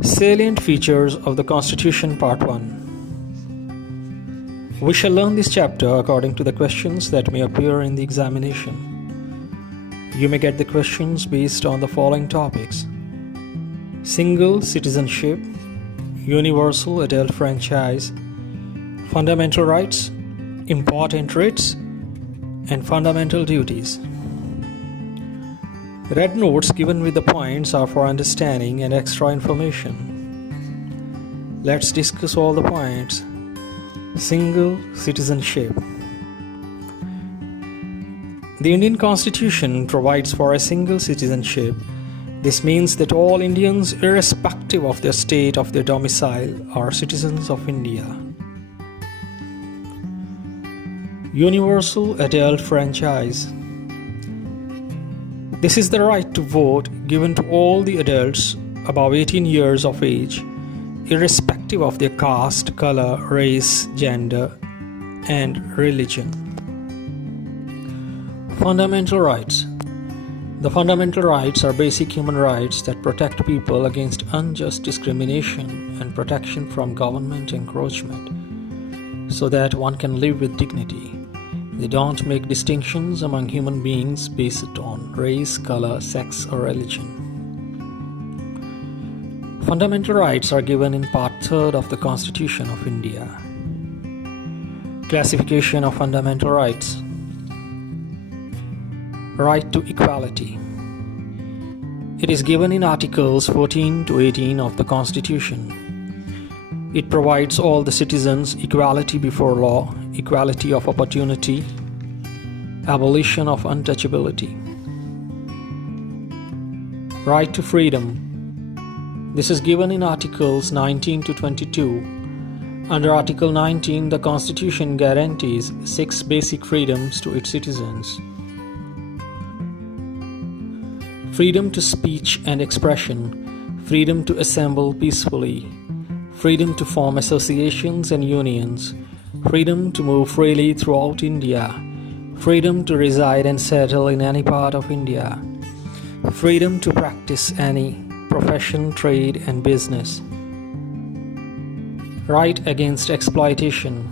Salient features of the Constitution Part 1. We shall learn this chapter according to the questions that may appear in the examination. You may get the questions based on the following topics: single citizenship, universal adult franchise, fundamental rights, important writs, and fundamental duties. Red notes given with the points are for understanding and extra information. Let's discuss all the points. Single citizenship. The Indian Constitution provides for a single citizenship. This means that all Indians, irrespective of their state of their domicile, are citizens of India. Universal adult franchise. This is the right to vote given to all the adults above 18 years of age, irrespective of their caste, color, race, gender, and religion. Fundamental rights. The fundamental rights are basic human rights that protect people against unjust discrimination and protection from government encroachment, so that one can live with dignity. They don't make distinctions among human beings based on race, color, sex, or religion. Fundamental rights are given in Part 3 of the Constitution of India. Classification of fundamental rights. Right to equality. It is given in Articles 14 to 18 of the Constitution. It provides all the citizens equality before law, equality of opportunity, abolition of untouchability. Right to freedom. This is given in Articles 19 to 22. Under Article 19, the Constitution guarantees 6 basic freedoms to its citizens. Freedom to speech and expression, freedom to assemble peacefully, freedom to form associations and unions, freedom to move freely throughout India, freedom to reside and settle in any part of India, freedom to practice any profession, trade, and business. Right against exploitation.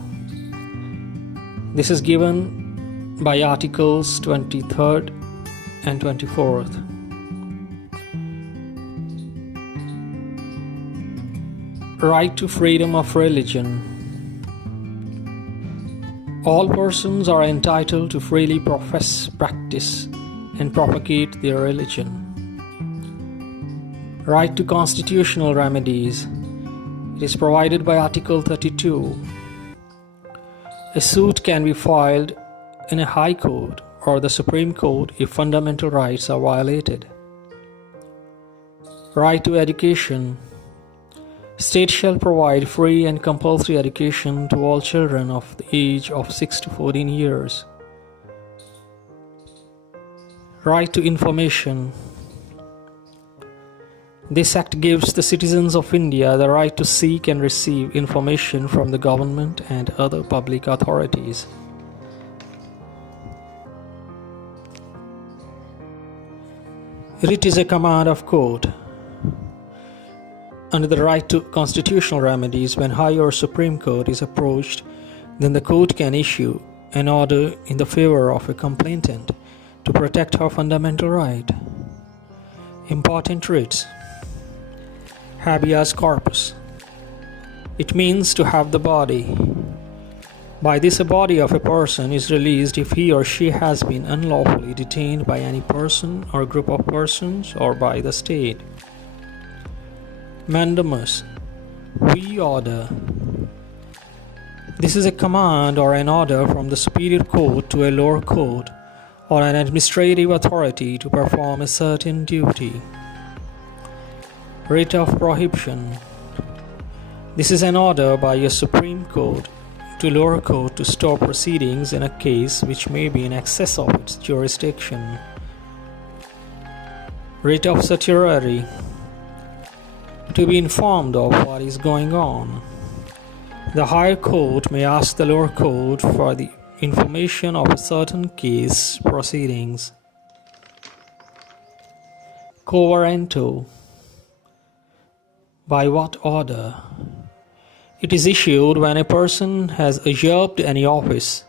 This is given by Articles 23rd and 24th. Right to freedom of religion. All persons are entitled to freely profess, practice, and propagate their religion. Right to constitutional remedies. It is provided by Article 32. A suit can be filed in a High Court or the Supreme Court if fundamental rights are violated. Right to education. State shall provide free and compulsory education to all children of the age of 6 to 14 years. Right to information. This act gives the citizens of India the right to seek and receive information from the government and other public authorities. Writ is a command of court. Under the right to constitutional remedies, when High or Supreme Court is approached, then the court can issue an order in the favor of a complainant to protect her fundamental right. Important writs. Habeas corpus. It means to have the body. By this, a body of a person is released if he or she has been unlawfully detained by any person or group of persons or by the state. Mandamus, we order. This is a command or an order from the superior court to a lower court or an administrative authority to perform a certain duty. Writ of prohibition. This is an order by a Supreme Court to lower court to stop proceedings in a case which may be in excess of its jurisdiction. Writ of Certiorari. To be informed of what is going on. The higher court may ask the lower court for the information of a certain case proceedings. Coverento. By what order? It is issued when a person has usurped any office.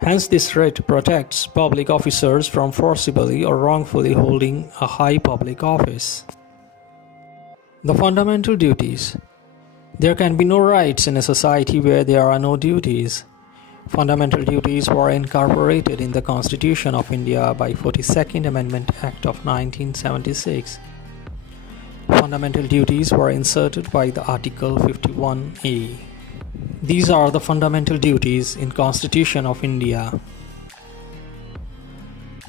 Hence, this writ protects public officers from forcibly or wrongfully holding a high public office. The fundamental duties. There can be no rights in a society where there are no duties. Fundamental duties were incorporated in the Constitution of India by 42nd Amendment Act of 1976. Fundamental duties were inserted by the Article 51A. These are the fundamental duties in Constitution of India.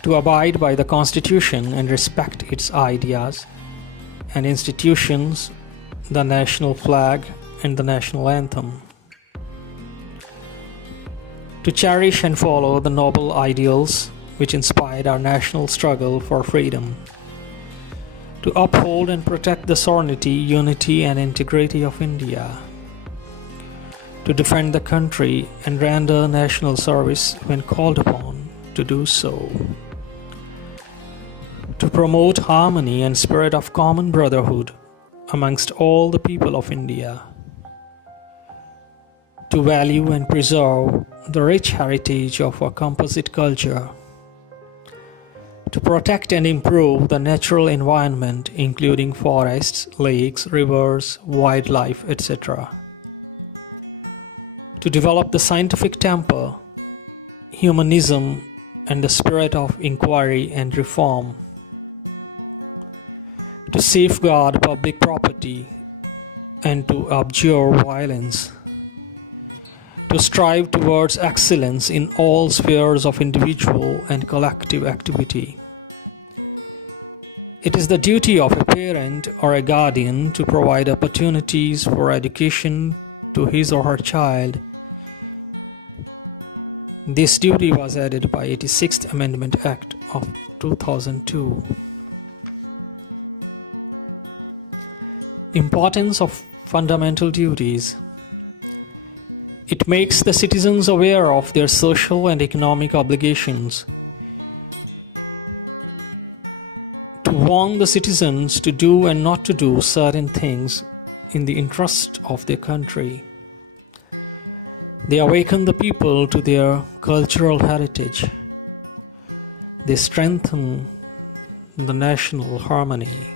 To abide by the Constitution and respect its ideas and institutions, the national flag and the national anthem. To cherish and follow the noble ideals which inspired our national struggle for freedom. To uphold and protect the sovereignty, unity and integrity of India. To defend the country and render national service when called upon to do so. To promote harmony and spirit of common brotherhood amongst all the people of India. To value and preserve the rich heritage of our composite culture. To protect and improve the natural environment, including forests, lakes, rivers, wildlife, etc. To develop the scientific temper, humanism, and the spirit of inquiry and reform. To safeguard public property and to abjure violence. To strive towards excellence in all spheres of individual and collective activity. It is the duty of a parent or a guardian to provide opportunities for education to his or her child. This duty was added by 86th Amendment Act of 2002. Importance of fundamental duties. It makes the citizens aware of their social and economic obligations. To warn the citizens to do and not to do certain things in the interest of their country. They awaken the people to their cultural heritage. They strengthen the national harmony.